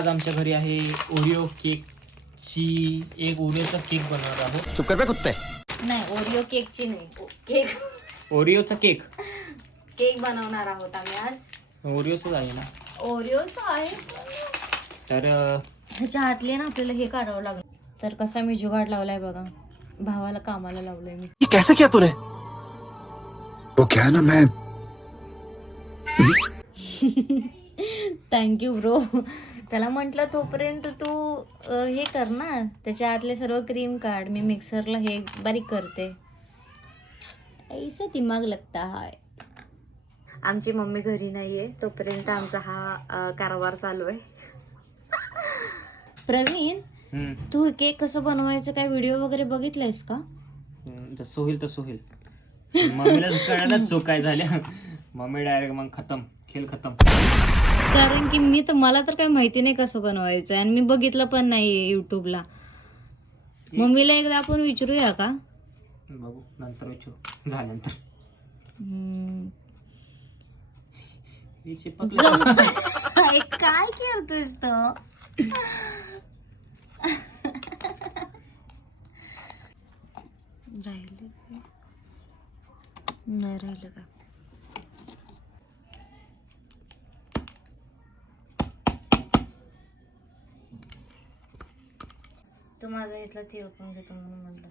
आज आमच्या घरी आहे ओरिओ केकची एक ओरिओचा केक बनवणार आहोत. चुप कर बे कुत्ते. नाही ओरिओ केकची नाही केक ओरिओचा केक बनवणार आहोत आम्ही आज. ओरिओचंच आहे ना. ओरिओचा आहे तर ह्याच्या हातले ना आपल्याला हे काढावं लागलं. तर कसा मी जुगाड लावलाय बघा, भावाला कामाला लावलंय मी. ये कैसे किया तूने? वो क्या है ना मैं थँक्यू ब्रो. त्याला म्हटलं तोपर्यंत तू हे कर ना, त्याच्या आतले सर्व क्रीम काढ, मी मिक्सरला हे बारीक करते. ऐसा दिमाग लगता है. आमची मम्मी घरी नाहीये तोपर्यंत आमचा हा कारभार चालू आहे. प्रवीण, तू केक कसं बनवायचं काय व्हिडिओ वगैरे बघितलायस का? जसं होईल तसं होईल. मम्मीला कळायला चूक काय झाल्या, मम्मी डायरेक्ट मग खतम, खेळ खतम. कारण की मला तर काही माहिती नाही कसं बनवायचं आणि मी बघितलं पण नाही युट्यूबला. मम्मीला एकदा आपण विचारूया का? बघू नंतर विचारू झाल्यानंतर. काय करतोयस तो? राहिले नाही राहिलं का? तो माझा इथला तिळपून घेतो म्हणून म्हणलं.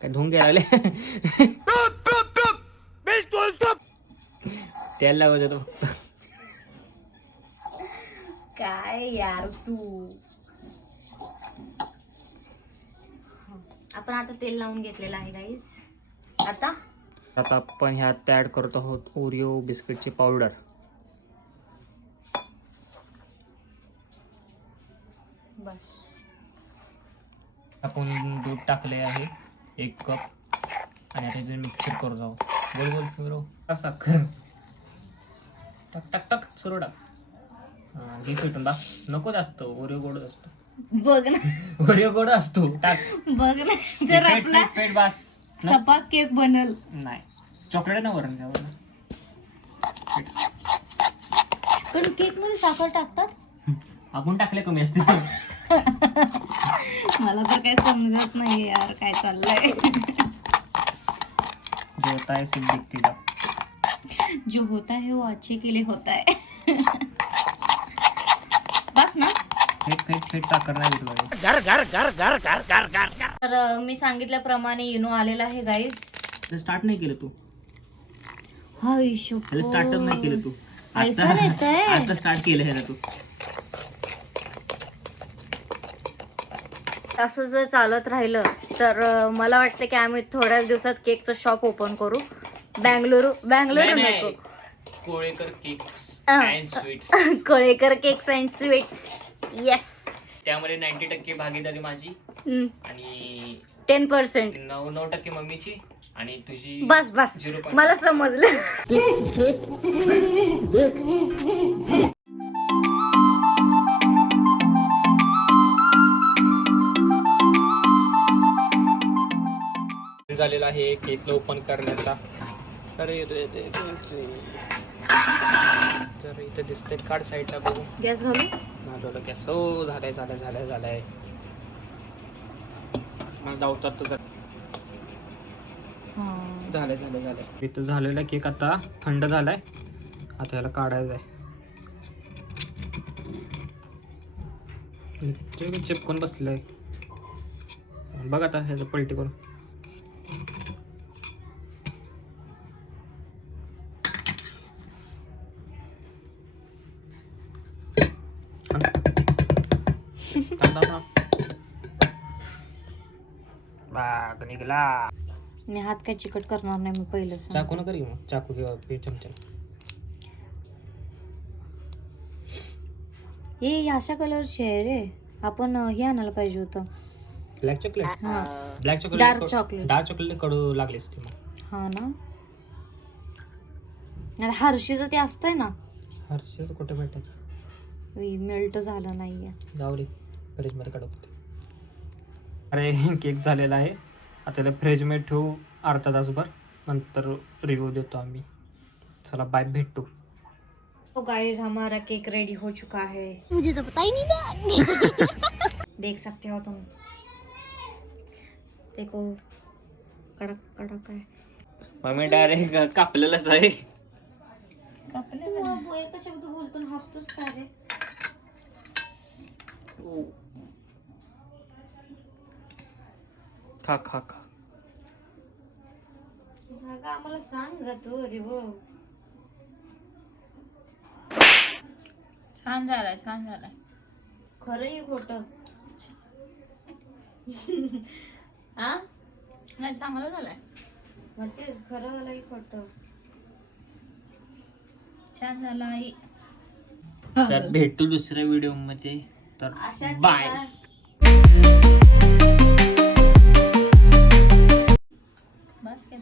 काय ढोंग आले तेल लागत होतं फक्त. काय यार तू. आपण आता तेल लावून घेतलेलं आहे गाईस. आता आपण ह्यात ऍड करत आहोत ओरिओ बिस्किटची पावडर. बस आपण दूध टाकले आहे 1 कप आणि आता इथे मिक्सर करू जाऊ. गोल गोल फिरव साखर टाक टाक टाक सुरू टाक. घे फिटून बा. नको जास्त, ओरिओ गोड असतो. बघ ना, ओरिओ गोड असतो. टाक बघ ना, जर आपला फेट बास. सपाक केक बनल. नाही चॉकलेट ना वरण घ्यावं ना. पण केक मध्ये साखर टाकतात? आपण टाकले कमी असते. मला तर काही समजत नाही यार काय चाललंय. जो होता है सिर्फ दिखती का. जो होता है वो अच्छे के लिए होता है. बस ना. फेट साखर नाही भेटू. तर मी सांगितल्याप्रमाणे इनो आलेला आहे गाईस. स्टार्ट नाही केलं तू. हा इशू स्टार्टअप नाही केलं तू. पैसा येतोय. आता स्टार्ट केलं हे ना तू. असं जर चालत राहिलं तर मला वाटतं की आम्ही थोड्याच दिवसात केकचं शॉप ओपन करू. बँगलोर नको, Kolekar cakes and sweets. Kolekar cakes and sweets. Yes. त्यामध्ये 90% भागीदारी माझी आणि 10%. 9% मम्मीची आणि तुझी. बस 0. मला समजलं. झालेला आहे केक ओपन करण्याचा. अरे जर इथे दिसते काढ साईडला बघू. गॅस घालू. माझं गॅस. हो झालंय. मला जाऊतात तर झालंय. इथं झालेला केक आता थंड झालाय. आता याला काढायचं आहे. चिपकून बसलंय बघ. आता ह्याचं पलटी करून निघला. मी हात काय चिकट करणार नाही. मी पहिलं चाकू न करी मग. चाकू किंवा चमचा. हे अशा कलरचे आहे रे. आपण हे आणायला पाहिजे होतं. Black chocolate. Black chocolate. Dark chocolate कडू लागली असते मग. हा ना. हर्षीचं ते असतंय ना. हर्षीचं कुठे भेटायचं. मेल्ट झालं नाहीये. जाऊ रे फ्रीज मध्ये काढतो. अरे केक झालेला आहे. आता त्याला फ्रीजमध्ये ठेवू अर्धा तासभर. नंतर रिव्ह्यू देतो आम्ही. चला बाय, भेटू. तो गाइस हमारा केक रेडी हो चुका है, मुझे तो पता ही नहीं था। देख सकते हो तुम, देखो कडक कडक है. मम्मी डायरेक्ट कापलेलंच आहे. तू एका शब्द बोलतो आणि हसतोस का रे? खा खा खा. अगं आम्हाला सांग ग तू. अरे वो छान झालाय, छान झालाय. खरंही खोट? हा नाही, चांगला झालाय, मग तेच खरं झालं खोट? छान झाला आई. तर भेटू दुसऱ्या व्हिडिओ मध्ये. तर अशाच बाय. बस काय